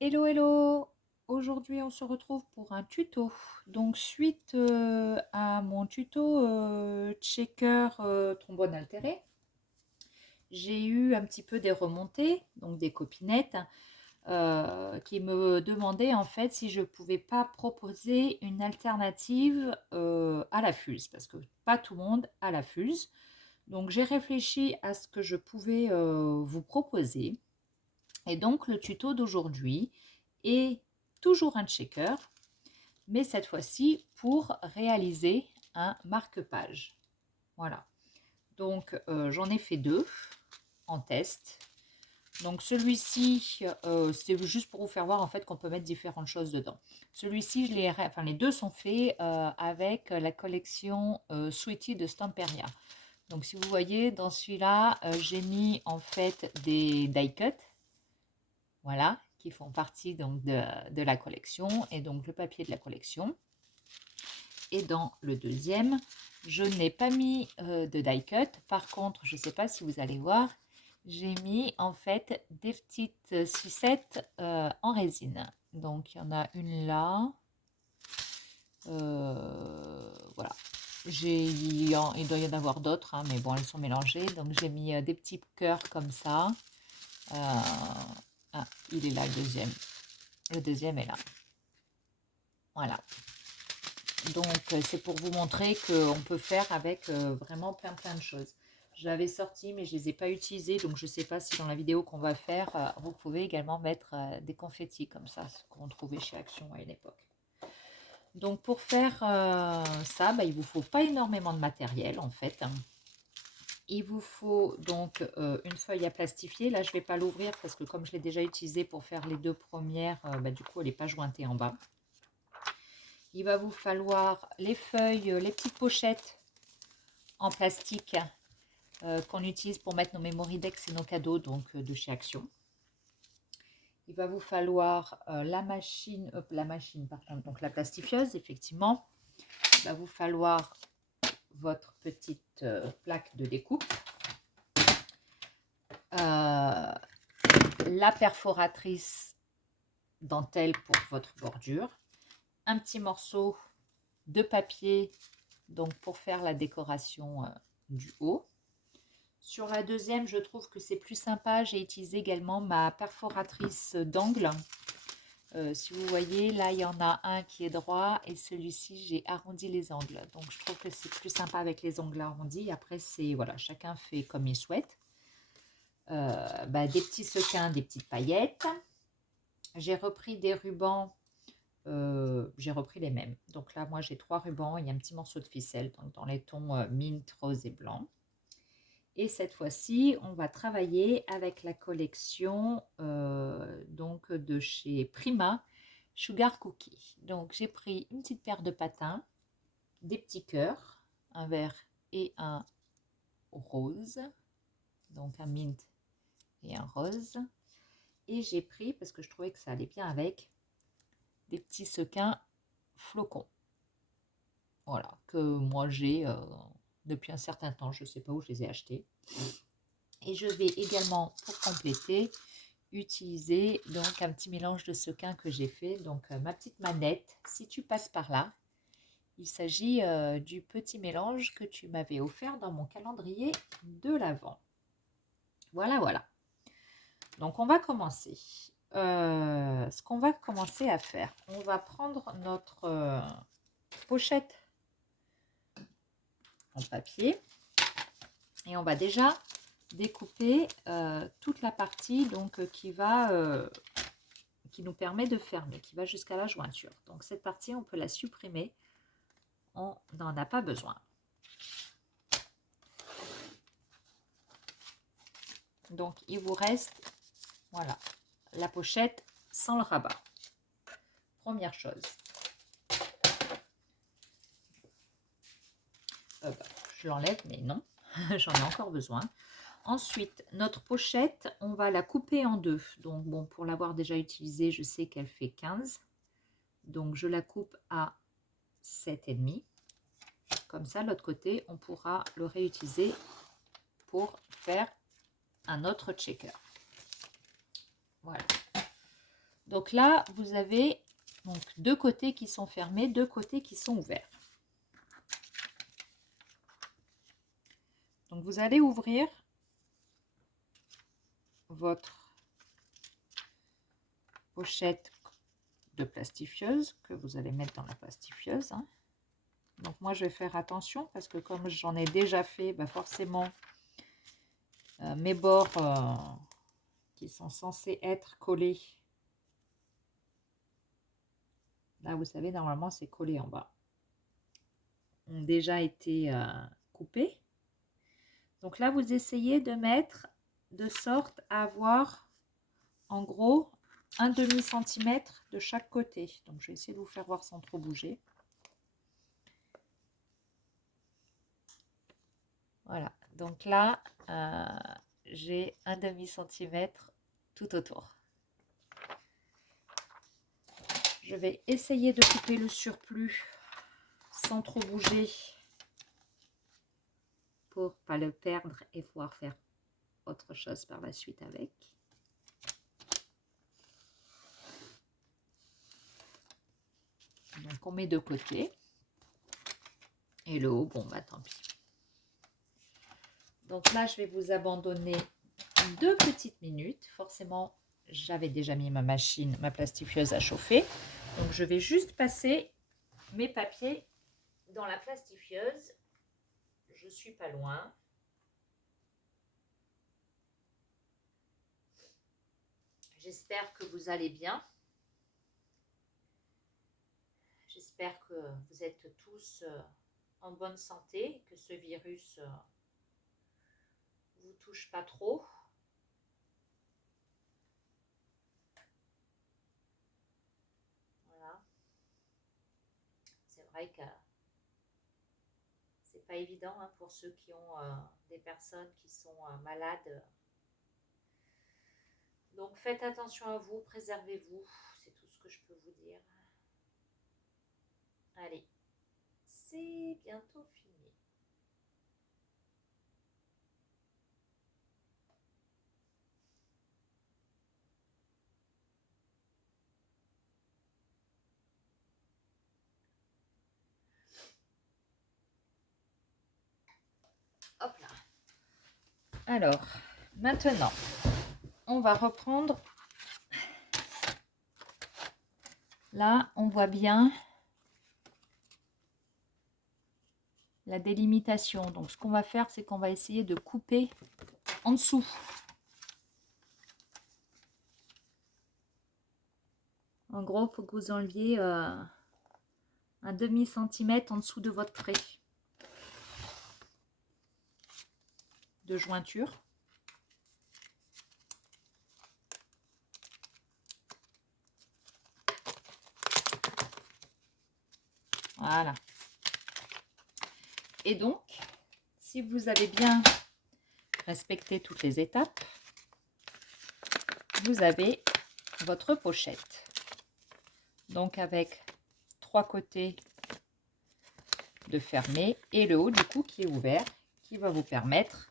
Hello, hello! Aujourd'hui, on se retrouve pour un tuto. Donc, suite à mon tuto checker trombone altéré, j'ai eu un petit peu des remontées, donc des copinettes, qui me demandaient en fait si je pouvais pas proposer une alternative à la fuse, parce que pas tout le monde a la fuse. Donc, j'ai réfléchi à ce que je pouvais vous proposer. Et donc, le tuto d'aujourd'hui est toujours un checker, mais cette fois-ci pour réaliser un marque-page. Voilà. Donc, j'en ai fait deux en test. Donc, celui-ci, c'est juste pour vous faire voir en fait qu'on peut mettre différentes choses dedans. Celui-ci, les deux sont faits avec la collection Sweetie de Stamperia. Donc, si vous voyez, dans celui-là, j'ai mis en fait des die cuts. Voilà, qui font partie donc de la collection et donc le papier de la collection. Et dans le deuxième, je n'ai pas mis de die cut. Par contre, je ne sais pas si vous allez voir, j'ai mis en fait des petites sucettes en résine. Donc il y en a une là. Voilà. Il doit y en avoir d'autres, hein, mais bon, elles sont mélangées. Donc j'ai mis des petits cœurs comme ça. Ah, il est là le deuxième. Le deuxième est là. Voilà. Donc, c'est pour vous montrer qu'on peut faire avec vraiment plein de choses. J'avais sorti, mais je ne les ai pas utilisées. Donc, je ne sais pas si dans la vidéo qu'on va faire, vous pouvez également mettre des confettis comme ça, ce qu'on trouvait chez Action à une époque. Donc, pour faire ça, il ne vous faut pas énormément de matériel, en fait. Il vous faut donc une feuille à plastifier. Là, je ne vais pas l'ouvrir parce que comme je l'ai déjà utilisé pour faire les deux premières, du coup, elle n'est pas jointée en bas. Il va vous falloir les feuilles, les petites pochettes en plastique qu'on utilise pour mettre nos Mémoridex et nos cadeaux donc de chez Action. Il va vous falloir la machine, donc la plastifieuse, effectivement. Il va vous falloir votre petite plaque de découpe. La perforatrice dentelle pour votre bordure. Un petit morceau de papier donc pour faire la décoration du haut. Sur la deuxième, je trouve que c'est plus sympa. J'ai utilisé également ma perforatrice d'angle. Si vous voyez, là, il y en a un qui est droit et celui-ci, j'ai arrondi les angles. Donc, je trouve que c'est plus sympa avec les ongles arrondis. Après, c'est voilà, chacun fait comme il souhaite. Des petits sequins, des petites paillettes. J'ai repris des rubans. J'ai repris les mêmes. Donc là, moi, j'ai 3 rubans. Il y a un petit morceau de ficelle donc dans les tons mint, rose et blanc. Et cette fois-ci, on va travailler avec la collection donc de chez Prima Sugar Cookie. Donc j'ai pris une petite paire de patins, des petits cœurs, un vert et un rose, donc un mint et un rose. Et j'ai pris, parce que je trouvais que ça allait bien avec, des petits sequins flocons. Voilà, que moi j'ai depuis un certain temps, je ne sais pas où je les ai achetés. Et je vais également, pour compléter, utiliser donc un petit mélange de sequins que j'ai fait. Donc ma petite manette, si tu passes par là, il s'agit du petit mélange que tu m'avais offert dans mon calendrier de l'Avent. Voilà, voilà. Donc on va commencer. Ce qu'on va commencer à faire, on va prendre notre pochette en papier et on va déjà découper toute la partie donc qui nous permet de fermer, qui va jusqu'à la jointure. Donc cette partie, on peut la supprimer, on n'en a pas besoin. Donc il vous reste, voilà, la pochette sans le rabat. Première chose. Je l'enlève, mais non, j'en ai encore besoin. Ensuite, notre pochette, on va la couper en deux. Donc bon, pour l'avoir déjà utilisée, je sais qu'elle fait 15. Donc je la coupe à 7,5. Comme ça, l'autre côté, on pourra le réutiliser pour faire un autre checker. Voilà. Donc là, vous avez donc 2 côtés qui sont fermés, 2 côtés qui sont ouverts. Donc vous allez ouvrir votre pochette de plastifieuse que vous allez mettre dans la plastifieuse. Hein. Donc moi je vais faire attention parce que comme j'en ai déjà fait, bah forcément mes bords qui sont censés être collés, là vous savez normalement c'est collé en bas, ont déjà été coupés. Donc là vous essayez de mettre de sorte à avoir en gros un demi-centimètre de chaque côté. Donc je vais essayer de vous faire voir sans trop bouger. Voilà, donc là j'ai un demi-centimètre tout autour. Je vais essayer de couper le surplus sans trop bouger pour pas le perdre et pouvoir faire autre chose par la suite avec. Donc on met de côté et le haut, bon bah tant pis. Donc là je vais vous abandonner 2 petites minutes. Forcément j'avais déjà mis ma machine, ma plastifieuse à chauffer. Donc je vais juste passer mes papiers dans la plastifieuse. Je suis pas loin. J'espère que vous allez bien. J'espère que vous êtes tous en bonne santé, que ce virus vous touche pas trop. Voilà. C'est vrai que c'est pas évident hein, pour ceux qui ont des personnes qui sont malades. Donc faites attention à vous, préservez-vous, c'est tout ce que je peux vous dire. Allez, c'est bientôt fini. Hop là. Alors, maintenant, on va reprendre. Là, on voit bien la délimitation. Donc, ce qu'on va faire, c'est qu'on va essayer de couper en dessous. En gros, il faut que vous enleviez un demi-centimètre en dessous de votre trait de jointure. Voilà. Et donc, si vous avez bien respecté toutes les étapes, vous avez votre pochette. Donc, avec 3 côtés de fermé et le haut du coup qui est ouvert, qui va vous permettre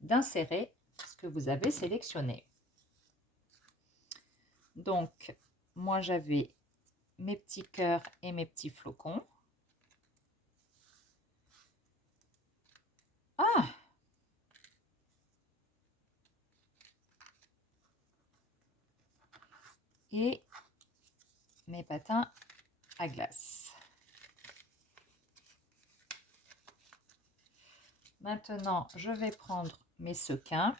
d'insérer ce que vous avez sélectionné. Donc, moi j'avais mes petits cœurs et mes petits flocons. Ah! Et mes patins à glace. Maintenant, je vais prendre mes sequins.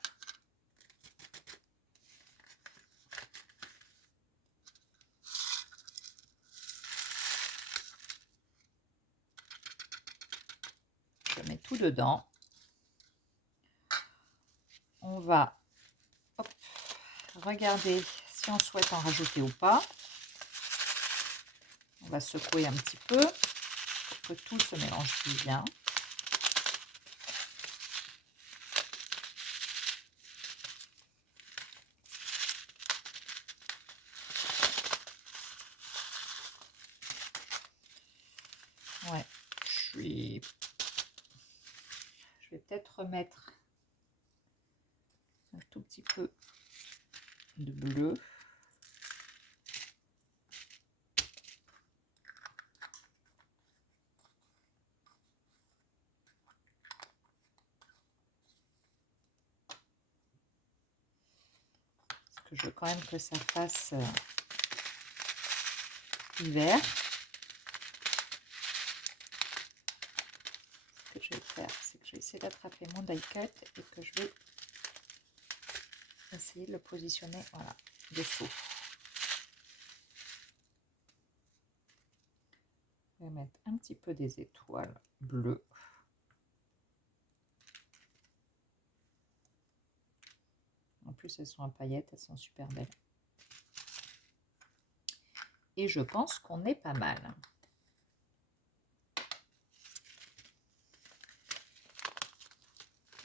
Je mets tout dedans. On va regarder si on souhaite en rajouter ou pas. On va secouer un petit peu pour que tout se mélange bien. Ouais, je vais peut-être remettre un tout petit peu de bleu. quand même que ça fasse hiver. Ce que je vais faire, c'est que je vais essayer d'attraper mon die cut et que je vais essayer de le positionner, voilà, dessous. Je vais mettre un petit peu des étoiles bleues. En plus, elles sont en paillettes, elles sont super belles. Et je pense qu'on est pas mal.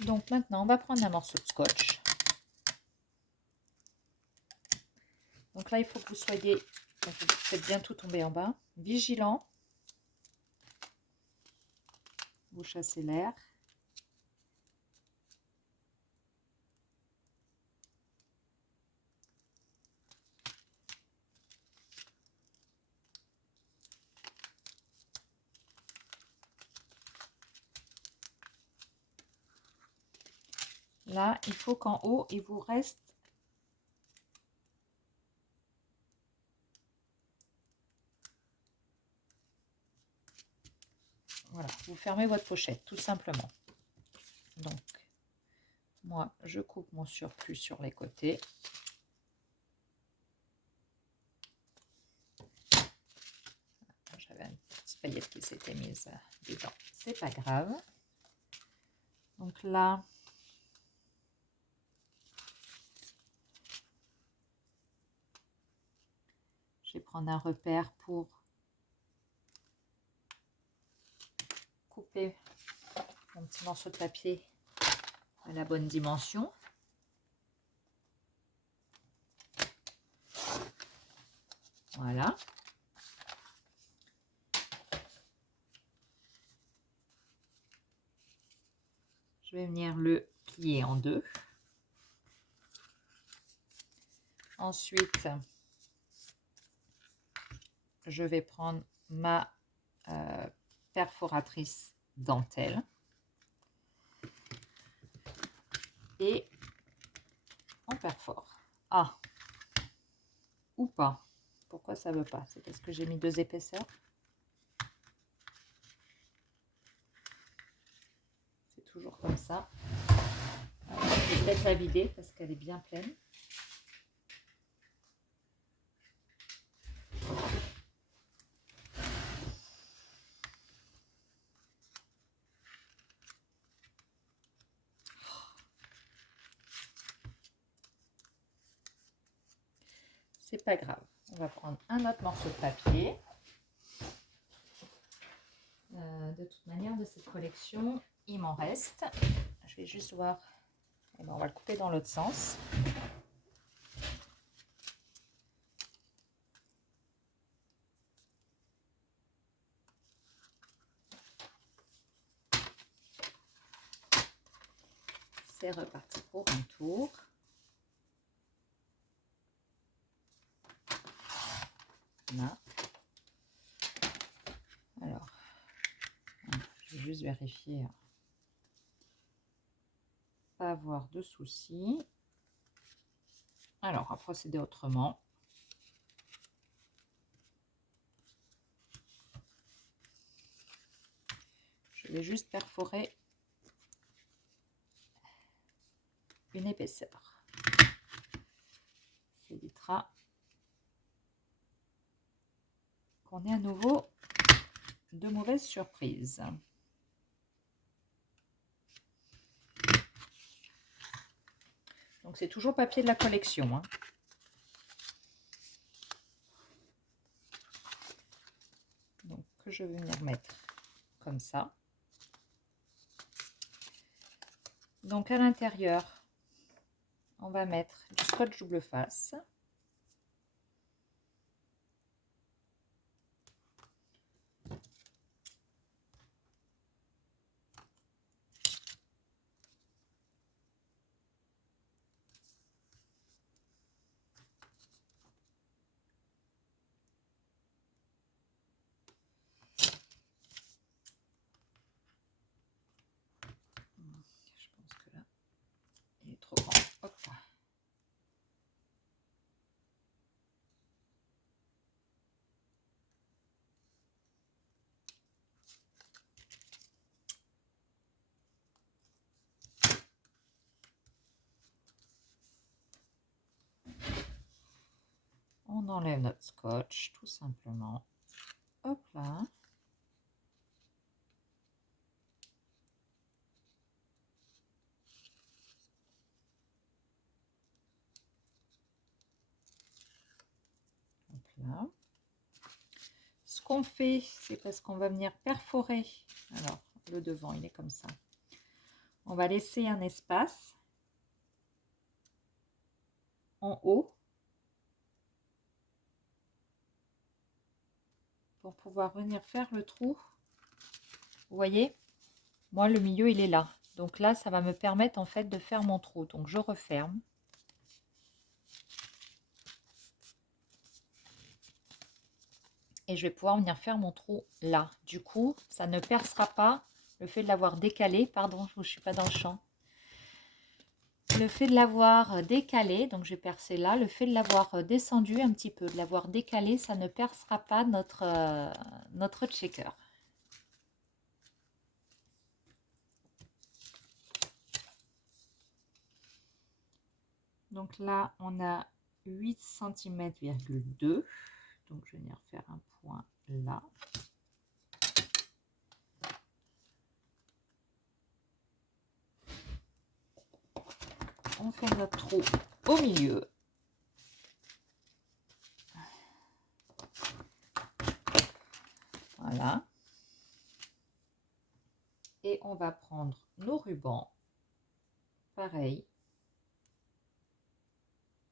Donc maintenant, on va prendre un morceau de scotch. Donc là, il faut que vous soyez, vous faites bien tout tomber en bas, vigilant. Vous chassez l'air. Là, il faut qu'en haut, il vous reste voilà, vous fermez votre pochette, tout simplement. Donc, moi, je coupe mon surplus sur les côtés. J'avais une petite paillette qui s'était mise dedans, c'est pas grave. Donc là, je vais prendre un repère pour couper mon petit morceau de papier à la bonne dimension. Voilà. Je vais venir le plier en deux. Ensuite, je vais prendre ma perforatrice dentelle et on perfore. Ah, ou pas. Pourquoi ça veut pas? C'est parce que j'ai mis 2 épaisseurs. C'est toujours comme ça. Je vais peut-être la vider parce qu'elle est bien pleine. C'est pas grave. On va prendre un autre morceau de papier. De toute manière, de cette collection, il m'en reste. Je vais juste voir. Eh ben, on va le couper dans l'autre sens. C'est reparti pour un tour. Là. Alors, je vais juste vérifier. Pas avoir de soucis. Alors, on va procéder autrement. Je vais juste perforer une épaisseur. Ça évitera qu'on ait à nouveau de mauvaises surprises. Donc c'est toujours papier de la collection, hein. Donc que je vais venir mettre comme ça. Donc à l'intérieur, on va mettre du scotch double face. Je pense que là, il est trop grand. Hop là. enlève notre scotch, tout simplement. Hop là. Hop là. Ce qu'on fait, c'est parce qu'on va venir perforer. Alors, le devant, il est comme ça. On va laisser un espace en haut pour pouvoir venir faire le trou. Vous voyez, moi, le milieu, il est là. Donc là, ça va me permettre en fait de faire mon trou. Donc, je referme. Et je vais pouvoir venir faire mon trou là. Du coup, ça ne percera pas. Le fait de l'avoir décalé, pardon, je ne suis pas dans le champ. Le fait de l'avoir décalé, donc j'ai percé là, le fait de l'avoir descendu un petit peu, de l'avoir décalé, ça ne percera pas notre checker. Donc là, on a 8 cm,2 cm. Donc je vais venir faire un point là. On fait notre trou au milieu. Voilà. Et on va prendre nos rubans. Pareil.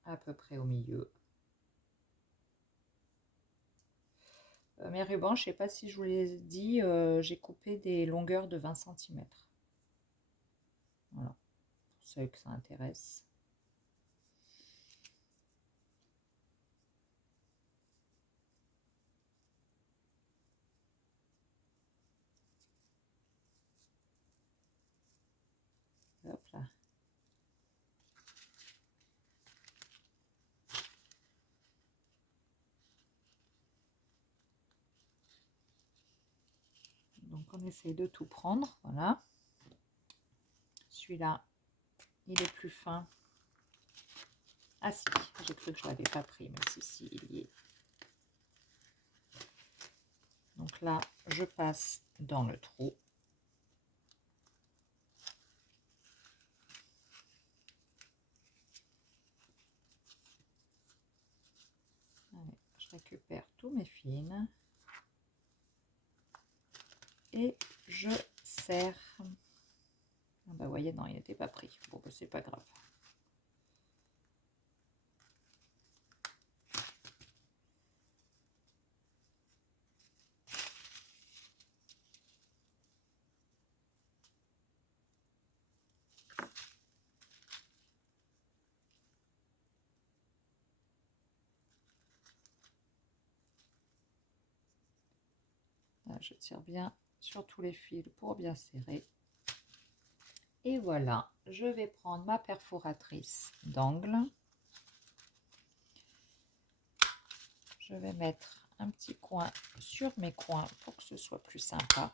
À peu près au milieu. Mes rubans, je ne sais pas si je vous l'ai dit, j'ai coupé des longueurs de 20 cm. Voilà, pour ceux que ça intéresse. Hop là. Donc on essaye de tout prendre, voilà. Celui-là, il est plus fin. Ah si, j'ai cru que je ne l'avais pas pris, mais si, il y est. Donc là, je passe dans le trou. Allez, je récupère tous mes fils. Et je serre. Ah bah vous voyez, non, il n'était pas pris. Bon, bah, c'est pas grave. Là, je tire bien sur tous les fils pour bien serrer. Et voilà, je vais prendre ma perforatrice d'angle. Je vais mettre un petit coin sur mes coins pour que ce soit plus sympa.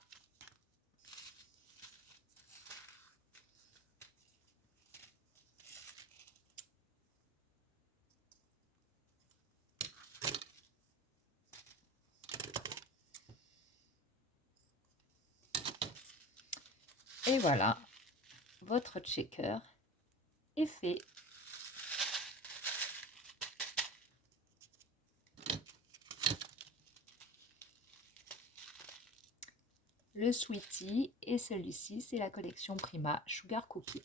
Et voilà, votre checker est fait. Le Sweetie et celui-ci, c'est la collection Prima Sugar Cookie.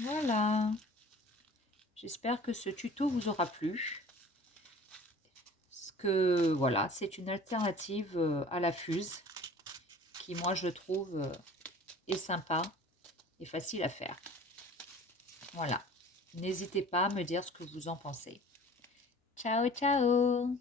Voilà. J'espère que ce tuto vous aura plu. Voilà, c'est une alternative à la fuse qui, moi, je trouve est sympa et facile à faire. Voilà. N'hésitez pas à me dire ce que vous en pensez. Ciao, ciao!